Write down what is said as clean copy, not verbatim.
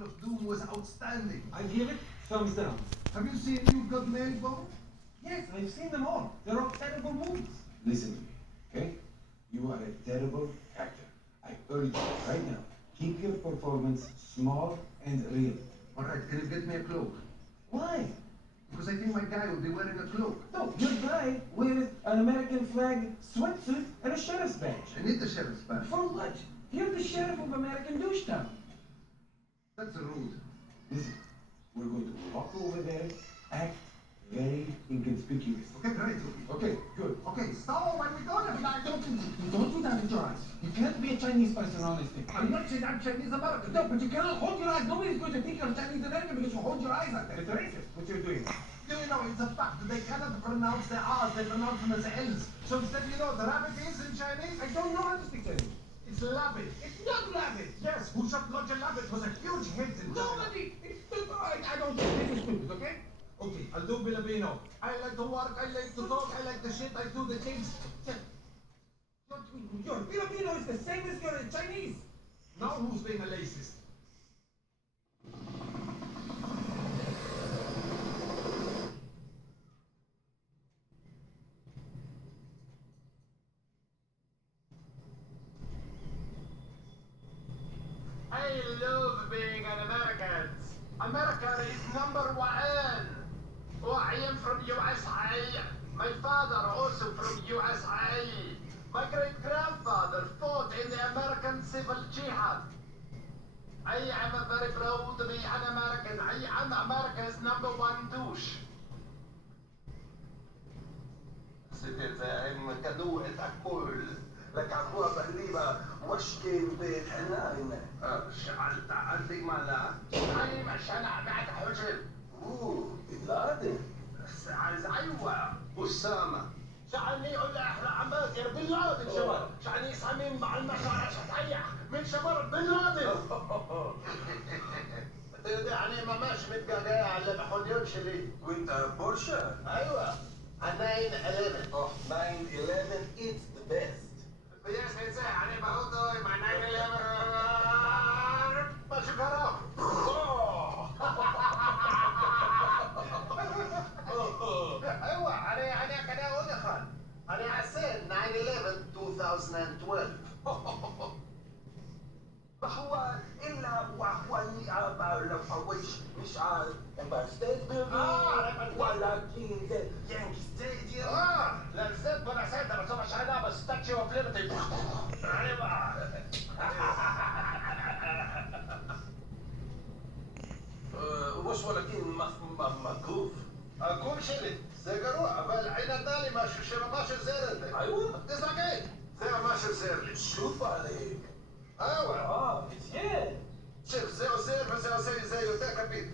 Temple of Doom was outstanding. I give it thumbs down. Have you seen You've Got Mail, Bo? Yes, I've seen them all. They're all terrible movies. Listen to me, okay? You are a terrible actor. I urge you right now, keep your performance small and real. All right, can you get me a cloak? Why? Because I think my guy will be wearing a cloak. No, your guy wears an American flag sweatsuit and a sheriff's badge. I need the sheriff's badge. For what? You're the sheriff of American Douchetown. That's rude. Listen, we're going to walk over there, act very inconspicuous. Okay, great. Okay, good. Okay, so when we go to Don't do that with your eyes. You can't be a Chinese person on this thing. I'm not saying I'm Chinese American. No, but you cannot hold your eyes. Nobody's going to think you're Chinese American because you hold your eyes like that. It's racist what you're doing. Do you know, it's a fact that they cannot pronounce their R's, they pronounce them as L's. So instead, you know, the rabbit is in Chinese. I don't know how to speak Chinese. It's labbit. It's not rabbit. Yes, who shot Roger Labbit was a huge hit in China. Nobody. It's stupid. I don't think this is stupid, okay? Okay, I'll do Filipino. I like to work, I like to talk, I like the shit, I do the things. Your Filipino is the same as your Chinese. Now who's being a racist? I love being an American. America is number one. Oh, I am from USA. My father also from USA. My great-grandfather fought in the American Civil Jihad. I am very proud to be an American. I am America's number one douche. C'était فاهم كادو تاكل لك عموها بقليبة مشكل بيت حنان شعلت عندي مالا I'm عشان معك حجر. اوه بلادن عايز أيوة. أسامة شعني يقول لي احنا عماتر بن لادن شمر شعني يسحمين مع المشارع شتعيح من شمر بن لادن يعني ما ماشي متقاقع على بحوديون شلي وانت بورشا ايوه 911 اوه 911 it's the best بديش ننسى يعني بحوضه مع 911 ما شكرا ايوه انا كده ادخل انا حسيت 911 2012 هو إلا وحواني لو حوش مش على Empire State Building ولكن the Yankee Stadium لا نسيت وانا ساعتها بس مش انا بس ستاتشي اوف ليبرتي ايوه وش ولكن مكوف اقول شلت زقروا بل عين الدالي ماشي شبه ماشي زيرت أيوة تسمع كيف؟ زي ماشي زيرت شوف عليك ايوه It's here. شوف زي زي زي زي زي وتاك بيت